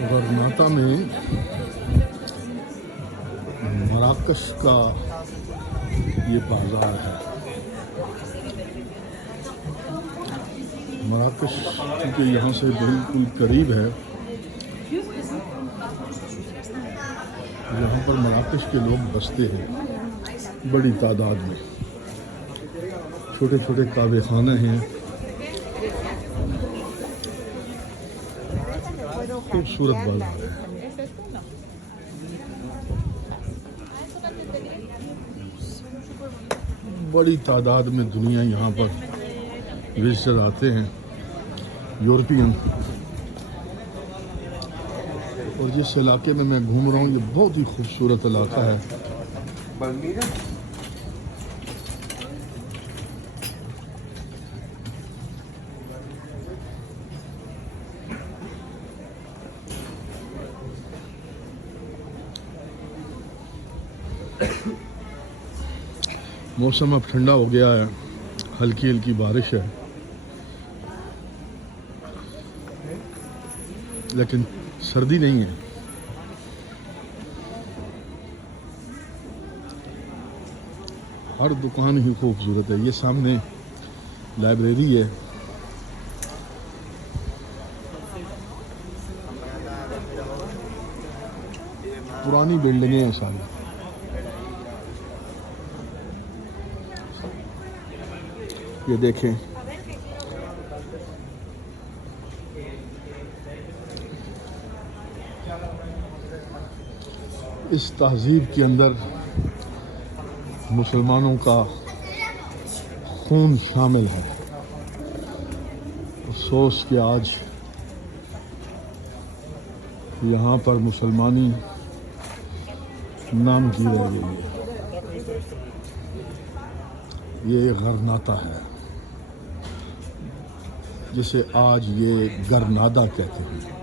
गरनाता में मराकश का ये बाज़ार है। मराकश क्योंकि यहाँ से बिल्कुल करीब है, यहाँ पर मराकश के लोग बसते हैं बड़ी तादाद में। छोटे छोटे काबे खाने हैं, खूबसूरत बाजार है। बड़ी तादाद में दुनिया यहाँ पर विजिटर आते हैं, यूरोपियन। और जिस इलाके में मैं घूम रहा हूँ ये बहुत ही खूबसूरत इलाका है। मौसम अब ठंडा हो गया है, हल्की हल्की बारिश है, लेकिन सर्दी नहीं है। हर दुकान ही खूबसूरत है। ये सामने लाइब्रेरी है, पुरानी बिल्डिंगें हैं सारी। ये देखें, इस तहजीब के अंदर मुसलमानों का खून शामिल है। अफसोस कि आज यहाँ पर मुसलमानी नाम की रह गई है। ये गरनाता है जिसे आज ये गरनादा कहते हैं।